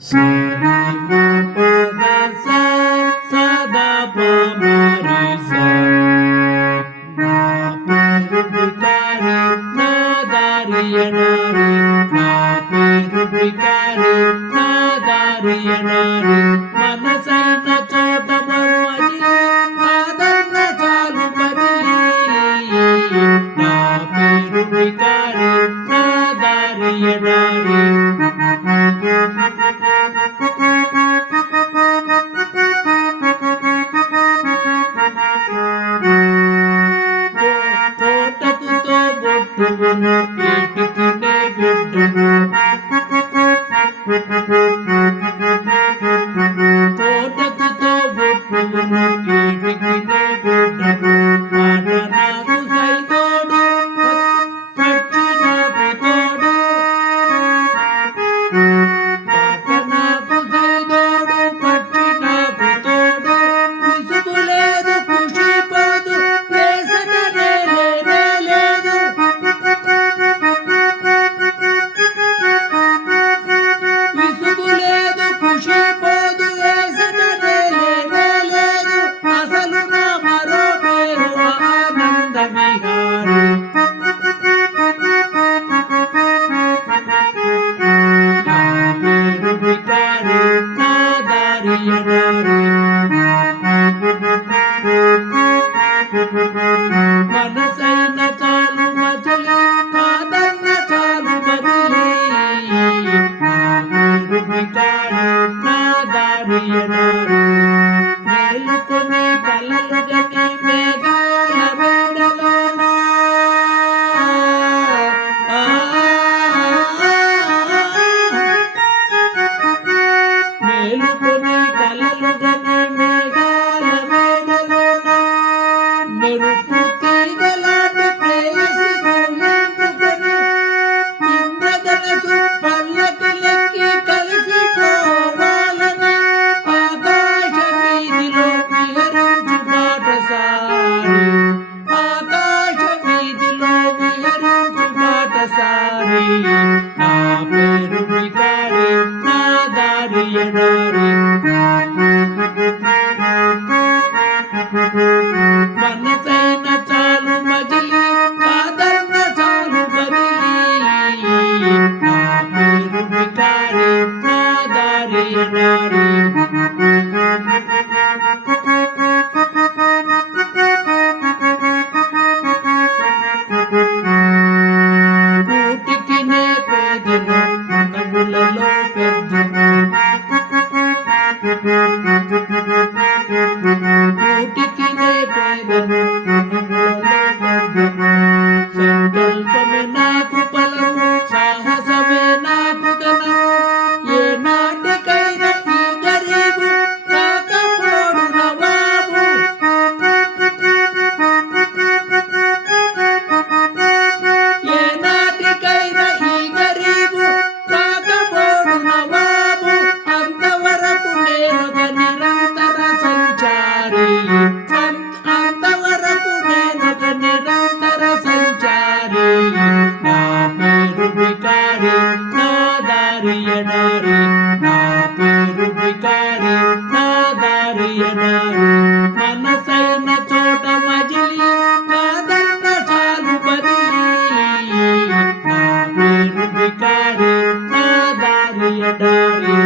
సరి మ పద స సద ప మరి స నా పేరు బికారి నా దారియనారి నా పేరు బికారి నా దారియనారి మనసైన చోట మజిలి కాదన్న చాలు బదిలి నా పేరు బికారి నా దారియనారి కోటకుతో బొట్టును ఏటికినే బిడ్డను కోటకుతో బొట్టును ఏటికినే బిడ్డను మాట నాకు సైతోడు పచ్చి నాకు తోడు మాట నాకు సైతోడు పచ్చి నాకు తోడు విసుగు లేదు ఖుషి పోదు వేసననే లేనే లేదు విసుగు లేదు ఖుషి పోదు వేసననే లేనే లేదు అసలు నా మరో పేరు ఆనంద విహారి నా పేరు బికారి నా దారియనారి మనసైన చాలు మచలి కాదన్న చాలు బదిలి నా పేరు బికారి నా దారియనారి మేలుకొని కలలు గని మేఘాల మేడలోన మేలుకొని కలలు గని మేఘాల మేడలోన మెరుపు తీగలాంటి ప్రేయసి ఊహించుకొని ఇంద్రధనసు పల్లకిలెక్కి కలిసిపోవాలని ఆకాశ వీధిలో విహరించు బాటసారి ఆకాశ వీధిలో విహరించు బాటసారి నా పేరు బికారి నా దారియనారి మనసైన చాలు మజిలి కాదన్న చాలు బదిలి నా పేరు బికారి నా దారియనారి కూటికినే పేదను మనములలో పెద్దను కూటికినే పేదను మనములలో పెద్దను సంకల్పమే నాకు బలము సాహసమే నాకు ధనము ఏ నాటికైనా ఈ గరీబు కాకపోడు నవాబు ఏ నాటికైనా ఈ గరీబు కాకపోడు నవాబు అంతవరకు నేనొక నిరంతర సంచారి అంతవరకు నేనొక నిరంతర సంచారి నా పేరు బికారి నా దారియనారి నా పేరు బికారి నా దారియనారి మనసైన చోట మజిలి కాదన్న చాలు బదిలి నా పేరు బికారి నా దారియనారి